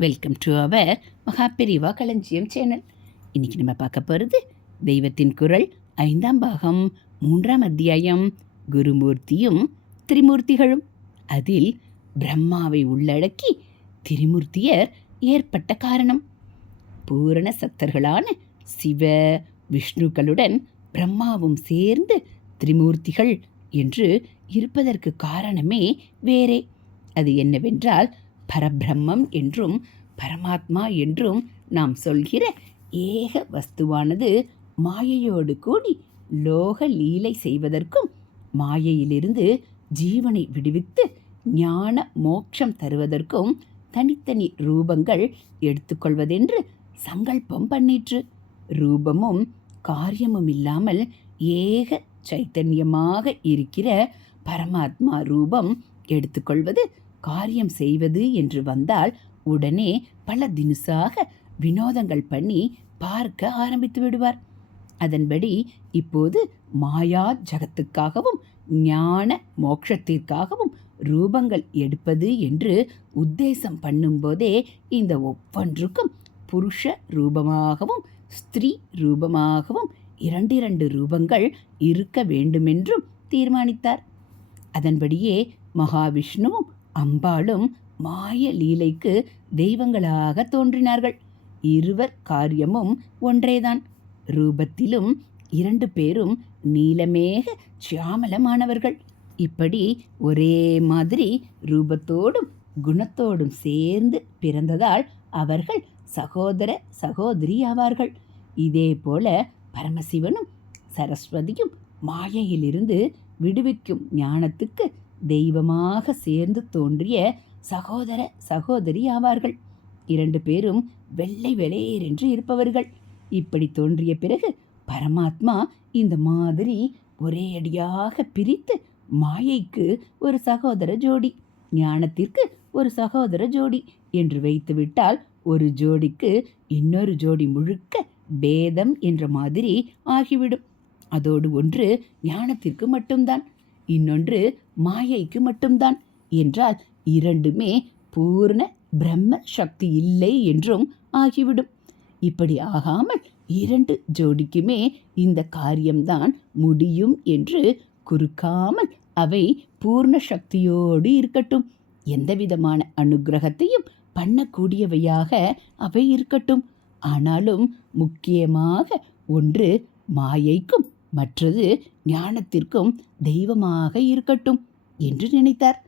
Welcome to our Maha Periyava களஞ்சியம் channel. இன்னைக்கு நம்ம பார்க்க போகிறது தெய்வத்தின் குரல் ஐந்தாம் பாகம் மூன்றாம் அத்தியாயம் குருமூர்த்தியும் திரிமூர்த்திகளும். அதில் பிரம்மாவை உள்ளடக்கி திரிமூர்த்தியர் ஏற்பட்ட காரணம். பூரண சத்தர்களான சிவ விஷ்ணுக்களுடன் பிரம்மாவும் சேர்ந்து திரிமூர்த்திகள் என்று இருப்பதற்கு காரணமே வேறே. அது என்னவென்றால் பரபிரம்மம் என்றும் பரமாத்மா என்றும் நாம் சொல்கிற ஏக வஸ்துவானது மாயையோடு கூடி லோக லீலை செய்வதற்கும் மாயையிலிருந்து ஜீவனை விடுவித்து ஞான மோட்சம் தருவதற்கும் தனித்தனி ரூபங்கள் எடுத்துக்கொள்வதென்று சங்கல்பம் பண்ணிற்று. ரூபமும் காரியமும் இல்லாமல் ஏக சைத்தன்யமாக இருக்கிற பரமாத்மா ரூபம் எடுத்துக்கொள்வது காரியம் செய்வது என்று வந்தால் உடனே பல தினுசாக வினோதங்கள் பண்ணி பார்க்க ஆரம்பித்து விடுவார். அதன்படி இப்போது மாயா ஜகத்துக்காகவும் ஞான மோட்சத்திற்காகவும் ரூபங்கள் எடுப்பது என்று உத்தேசம் பண்ணும்போதே இந்த ஒவ்வொன்றுக்கும் புருஷ ரூபமாகவும் ஸ்திரீ ரூபமாகவும் இரண்டிரண்டு ரூபங்கள் இருக்க வேண்டுமென்றும் தீர்மானித்தார். அதன்படியே மகாவிஷ்ணுவும் அம்பாளும் மாய லீலைக்கு தெய்வங்களாக தோன்றினார்கள். இருவர் காரியமும் ஒன்றேதான். ரூபத்திலும் இரண்டு பேரும் நீலமேக சியாமலமானவர்கள். இப்படி ஒரே மாதிரி ரூபத்தோடும் குணத்தோடும் சேர்ந்து பிறந்ததால் அவர்கள் சகோதர சகோதரி ஆவார்கள் இதே போல பரமசிவனும் சரஸ்வதியும் மாயையிலிருந்து விடுவிக்கும் ஞானத்துக்கு தெய்வமாக சேர்ந்து தோன்றிய சகோதர சகோதரி ஆவார்கள். இரண்டு பேரும் வெள்ளை வெளேரென்று இருப்பவர்கள். இப்படி தோன்றிய பிறகு பரமாத்மா இந்த மாதிரி ஒரே அடியாக பிரித்து மாயைக்கு ஒரு சகோதர ஜோடி ஞானத்திற்கு ஒரு சகோதர ஜோடி என்று வைத்துவிட்டால் ஒரு ஜோடிக்கு இன்னொரு ஜோடி முழுக்க பேதம் என்ற மாதிரி ஆகிவிடும். அதோடு ஒன்று ஞானத்திற்கு மட்டும்தான். இன்னொன்று மாயைக்கு மட்டும்தான். என்றால் இரண்டுமே பூர்ண பிரம்ம சக்தி இல்லை என்றும் ஆகிவிடும். இப்படி ஆகாமல் இரண்டு ஜோடிக்குமே இந்த காரியம்தான் முடியும் என்று குறுக்காமல் அவை பூர்ண சக்தியோடு இருக்கட்டும். எந்தவிதமான அனுக்கிரகத்தையும் பண்ணக்கூடியவையாக அவை இருக்கட்டும். ஆனாலும் முக்கியமாக ஒன்று மாயைக்கும் மற்றது ஞானத்திற்கும் தெய்வமாக இருக்கட்டும் என்று நினைத்தார்.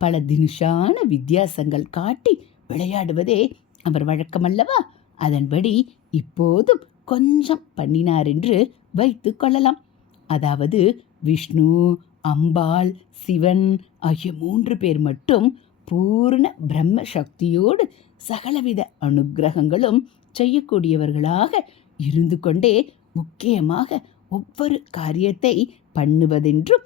பல தினுஷான வித்தியாசங்கள் காட்டி விளையாடுவதே அவர் வழக்கமல்லவா? அதன்படி இப்போதும் கொஞ்சம் பண்ணினார் என்று வைத்து கொள்ளலாம். அதாவது விஷ்ணு அம்பாள் சிவன் ஆகிய மூன்று பேர் மட்டும் பூர்ண பிரம்ம சக்தியோடு சகலவித அனுக்கிரகங்களும் செய்யக்கூடியவர்களாக இருந்து கொண்டே முக்கியமாக ஒவ்வொரு காரியத்தை பண்ணுவதென்றும்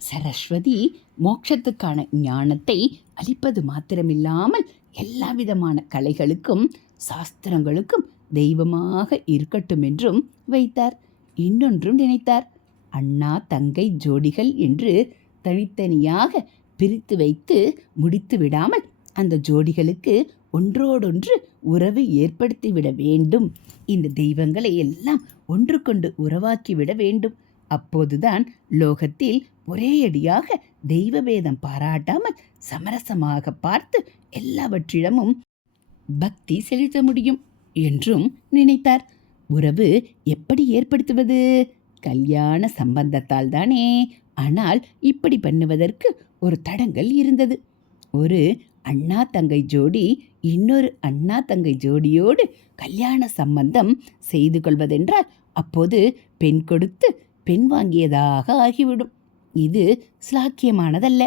சரஸ்வதி மோட்சத்துக்கான ஞானத்தை அளிப்பது மாத்திரமில்லாமல் எல்லா விதமான கலைகளுக்கும் சாஸ்திரங்களுக்கும் தெய்வமாக இருக்கட்டும் என்றும் வைத்தார். இன்னொன்றும் நினைத்தார். அண்ணா தங்கை ஜோடிகள் என்று தனித்தனியாக பிரித்து வைத்து முடித்து விடாமல் அந்த ஜோடிகளுக்கு ஒன்றோடொன்று உறவு ஏற்படுத்திவிட வேண்டும். இந்த தெய்வங்களை எல்லாம் ஒன்றுக்கொண்டு உறவாக்கிவிட வேண்டும். அப்போதுதான் லோகத்தில் ஒரேயடியாக தெய்வபேதம் பாராட்டாமல் சமரசமாக பார்த்து எல்லாவற்றிடமும் பக்தி செலுத்த முடியும் என்றும் நினைத்தார். உறவு எப்படி ஏற்படுத்துவது? கல்யாண சம்பந்தத்தால் தானே. ஆனால் இப்படி பண்ணுவதற்கு ஒரு தடங்கல் இருந்தது. ஒரு அண்ணா தங்கை ஜோடி இன்னொரு அண்ணா தங்கை ஜோடியோடு கல்யாண சம்பந்தம் செய்து கொள்வதென்றால் அப்போது பெண் கொடுத்து பெண் வாங்கியதாக ஆகிவிடும். இது சிலாக்கியமானதல்ல.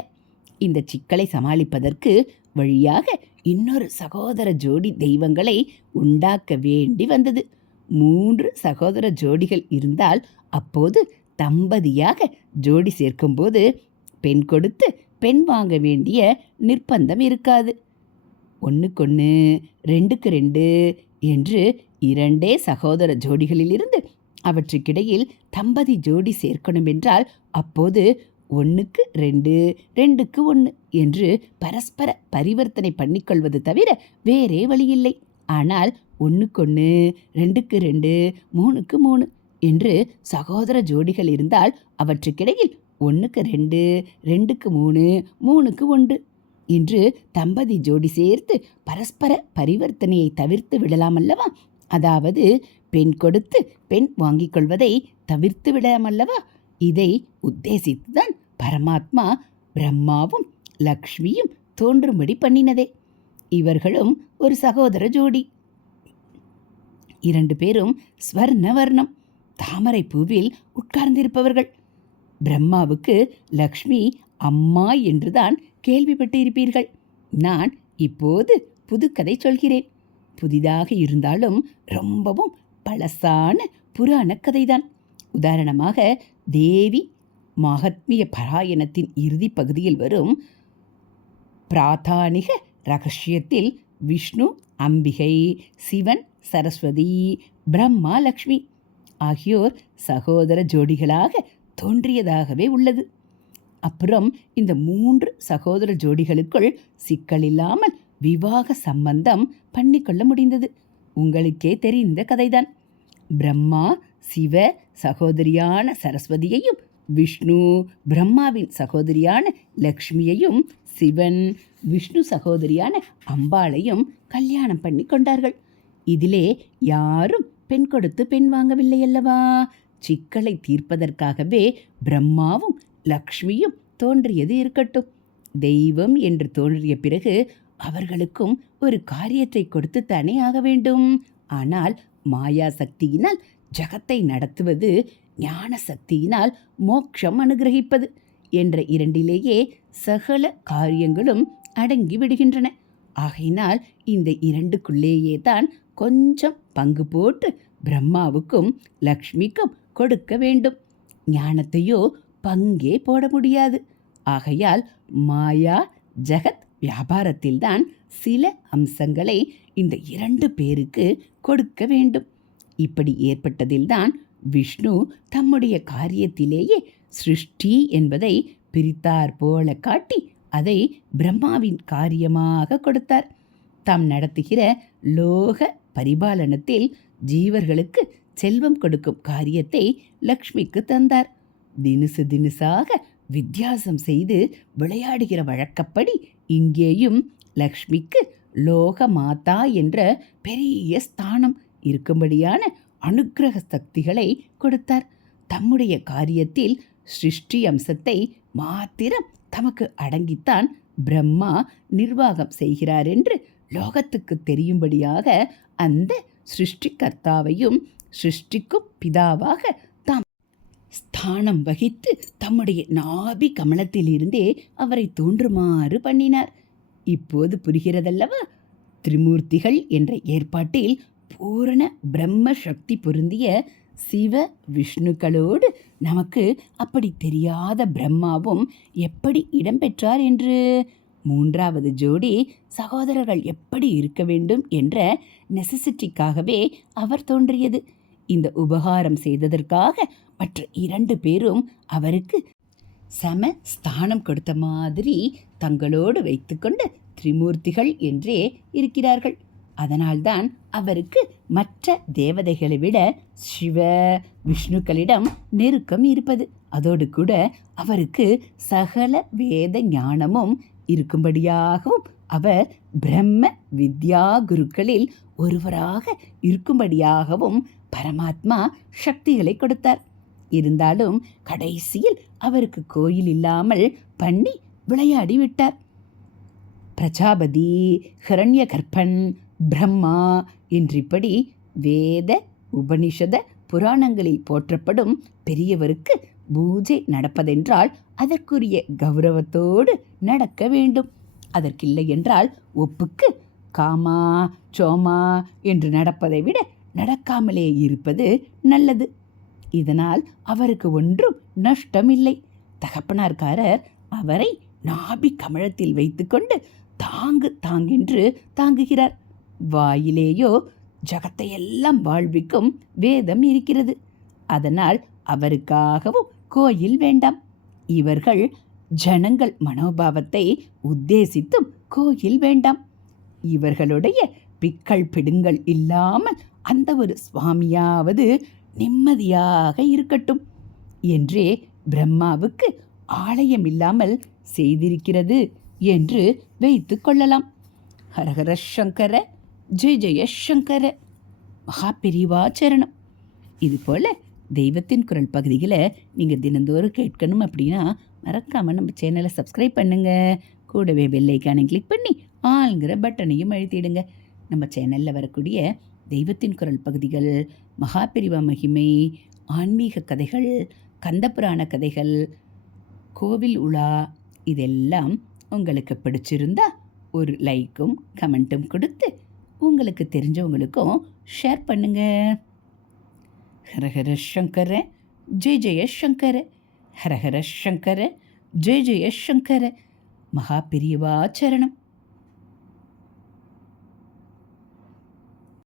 இந்த சிக்கலை சமாளிப்பதற்கு வழியாக இன்னொரு சகோதர ஜோடி தெய்வங்களை உண்டாக்க வேண்டி வந்தது. மூன்று சகோதர ஜோடிகள் இருந்தால் அப்போது தம்பதியாக ஜோடி சேர்க்கும்போது பெண் கொடுத்து பெண் வாங்க வேண்டிய நிர்பந்தம் இருக்காது. ஒன்றுக்கொன்று ரெண்டுக்கு ரெண்டு என்று இரண்டே சகோதர ஜோடிகளிலிருந்து அவற்றுக்கிடையில் தம்பதி ஜோடி சேர்க்கணும் என்றால் அப்போது ஒன்றுக்கு ரெண்டு ரெண்டுக்கு ஒன்று என்று பரஸ்பர பரிவர்த்தனை பண்ணிக்கொள்வது தவிர வேறே வழியில்லை. ஆனால் ஒன்றுக்கொன்று ரெண்டுக்கு ரெண்டு மூணுக்கு மூணு என்று சகோதர ஜோடிகள் இருந்தால் அவற்றுக்கிடையில் ஒன்றுக்கு ரெண்டு ரெண்டுக்கு மூணு மூணுக்கு ஒன்று. என்று தம்பதி ஜோடி சேர்த்து பரஸ்பர பரிவர்த்தனையை தவிர்த்து விடலாமல்லவா? அதாவது பெண் கொடுத்து பெண் வாங்கிக் கொள்வதை தவிர்த்து விடலாமல்லவா? இதை உத்தேசித்துதான் பரமாத்மா பிரம்மாவும் லக்ஷ்மியும் தோன்றும்படி பண்ணினதே. இவர்களும் ஒரு சகோதர ஜோடி. இரண்டு பேரும் ஸ்வர்ணவர்ணம். தாமரை பூவில் உட்கார்ந்திருப்பவர்கள். பிரம்மாவுக்கு லக்ஷ்மி அம்மா என்றுதான் கேள்விப்பட்டிருப்பீர்கள் நான் இப்போது புதுக்கதை சொல்கிறேன். புதிதாக இருந்தாலும் ரொம்பவும் பழசான புராண கதைதான் உதாரணமாக தேவி மகாத்மிய பராயணத்தின் இறுதி பகுதியில் வரும் பிராதானிக ரகசியத்தில் விஷ்ணு அம்பிகை சிவன் சரஸ்வதி பிரம்மா லக்ஷ்மி ஆகியோர் சகோதர ஜோடிகளாக தோன்றியதாகவே உள்ளது. அப்புறம் இந்த மூன்று சகோதர ஜோடிகளுக்குள் சிக்கல் இல்லாமல் விவாக சம்பந்தம் பண்ணிக்கொள்ள முடிந்தது. உங்களுக்கே தெரிந்த கதைதான். பிரம்மா சிவ சகோதரியான சரஸ்வதியையும் விஷ்ணு பிரம்மாவின் சகோதரியான லக்ஷ்மியையும் சிவன் விஷ்ணு சகோதரியான அம்பாளையும் கல்யாணம் பண்ணி கொண்டார்கள் இதிலே யாரும் பெண் கொடுத்து பெண் வாங்கவில்லை அல்லவா சிக்கலை தீர்ப்பதற்காகவே பிரம்மாவும் லக்ஷ்மியும் தோன்றியது இருக்கட்டும். தெய்வம் என்று தோன்றிய பிறகு அவர்களுக்கும் ஒரு காரியத்தை கொடுத்துத்தானே ஆக வேண்டும். ஆனால் மாயா சக்தியினால் ஜகத்தை நடத்துவது ஞான சக்தியினால் மோட்சம் அனுகிரகிப்பது என்ற இரண்டிலேயே சகல காரியங்களும் அடங்கி விடுகின்றன. ஆகையினால் இந்த இரண்டுக்குள்ளேயே தான் கொஞ்சம் பங்கு போட்டு பிரம்மாவுக்கும் லக்ஷ்மிக்கும் கொடுக்க வேண்டும். ஞானத்தையோ பங்கே போட முடியாது. ஆகையால் மாயா ஜெகத் வியாபாரத்தில்தான் சில அம்சங்களை இந்த இரண்டு பேருக்கு கொடுக்க வேண்டும். இப்படி ஏற்பட்டதில்தான் விஷ்ணு தம்முடைய காரியத்திலேயே சிருஷ்டி என்பதை பிரித்தார் போல காட்டி அதை பிரம்மாவின் காரியமாக கொடுத்தார். தாம் நடத்துகிற லோக பரிபாலனத்தில் ஜீவர்களுக்கு செல்வம் கொடுக்கும் காரியத்தை லக்ஷ்மிக்கு தந்தார். தினுசு தினுசாக வித்தியாசம் செய்து விளையாடுகிற வழக்கப்படி இங்கேயும் லக்ஷ்மிக்கு லோக மாதா என்ற பெரிய ஸ்தானம் இருக்கும்படியான அனுக்கிரக சக்திகளை கொடுத்தார். தம்முடைய காரியத்தில் சிருஷ்டி அம்சத்தை மாத்திரம் தமக்கு அடங்கித்தான் பிரம்மா நிர்வாகம் செய்கிறார் என்று லோகத்துக்கு தெரியும்படியாக அந்த சிருஷ்டிகர்த்தாவையும் சிருஷ்டிக்கும் பிதாவாக தாம் ஸ்தானம் வகித்து தம்முடைய நாபி கமலத்திலிருந்தே அவரை தோன்றுமாறு பண்ணினார். இப்போது புரிகிறதல்லவா? திரிமூர்த்திகள் என்ற ஏற்பாட்டில் பூரண பிரம்ம சக்தி பொருந்திய சிவ விஷ்ணுக்களோடு நமக்கு அப்படி தெரியாத பிரம்மாவும் எப்படி இடம்பெற்றார் என்று? மூன்றாவது ஜோடி சகோதரர்கள் எப்படி இருக்க வேண்டும் என்ற நெசசிட்டிக்காகவே அவர் தோன்றியது. இந்த உபகாரம் செய்ததற்காக மற்ற இரண்டு பேரும் அவருக்கு சம ஸ்தானம் கொடுத்த மாதிரி தங்களோடு வைத்துக்கொண்டு திரிமூர்த்திகள் என்றே இருக்கிறார்கள். அதனால்தான் அவருக்கு மற்ற தேவதைகளை விட சிவ விஷ்ணுக்களிடம் நெருக்கம் இருப்பது. அதோடு கூட அவருக்கு சகல வேத ஞானமும் இருக்கும்படியாகவும் அவர் பிரம்ம வித்யா குருக்களில் ஒருவராக இருக்கும்படியாகவும் பரமாத்மா சக்திகளை கொடுத்தார். இருந்தாலும் கடைசியில் அவருக்கு கோயில் இல்லாமல் பண்ணி விளையாடி விட்டார். பிரஜாபதி ஹிரண்ய கற்பன் பிரம்மா என்றிப்படி வேத உபனிஷத புராணங்களில் போற்றப்படும் பெரியவருக்கு பூஜை நடப்பதென்றால் அதற்குரிய கௌரவத்தோடு நடக்க வேண்டும். அதற்கில்லை என்றால் ஒப்புக்கு காமா சோமா என்று நடப்பதை விட நடக்காமலே இருப்பது நல்லது. இதனால் அவருக்கு ஒன்றும் நஷ்டமில்லை. தகப்பனார்காரர் அவரை நாபி கமழத்தில் வைத்துக்கொண்டு தாங்கு தாங்கென்று தாங்குகிறார். வாயிலேயோ ஜகத்தையெல்லாம் வாழ்விக்கும் வேதம் இருக்கிறது. அதனால் அவருக்காகவும் கோயில் வேண்டாம். இவர்கள் ஜனங்கள் மனோபாவத்தை உத்தேசித்தும் கோயில் வேண்டாம். இவர்களுடைய பிக்கள் பிடுங்கள் இல்லாமல் அந்த ஒரு சுவாமியாவது நிம்மதியாக இருக்கட்டும். என்றே பிரம்மாவுக்கு ஆலயம் இல்லாமல் செய்திருக்கிறது என்று வைத்து கொள்ளலாம். ஹரஹர சங்கர ஜெய ஜெய மகாபிரிவாச்சரணம் இதுபோல் இது போல் தெய்வத்தின் குரல் பகுதிகளை நீங்கள் தினந்தோறும் கேட்கணும் அப்படின்னா மறக்காமல் நம்ம சேனலை சப்ஸ்கிரைப் பண்ணுங்கள் கூடவே பெல்லைக்கானை கிளிக் பண்ணி ஆளுங்கிற பட்டனையும் அழுத்திடுங்க. நம்ம சேனலில் வரக்கூடிய தெய்வத்தின் குரல் பகுதிகள் மகாபிரிவ மகிமை ஆன்மீக கதைகள் கந்தபுராண கதைகள் கோவில் உலா இதெல்லாம் உங்களுக்கு பிடிச்சிருந்தா ஒரு லைக்கும் கமெண்ட்டும் கொடுத்து உங்களுக்கு தெரிஞ்சவங்களுக்கும் ஷேர் பண்ணுங்க. ஹரஹர சங்கர ஜெய ஜெய சங்கர ஹரஹர சங்கர ஜெய ஜெய சங்கர மகா பெரியவாச்சரணம்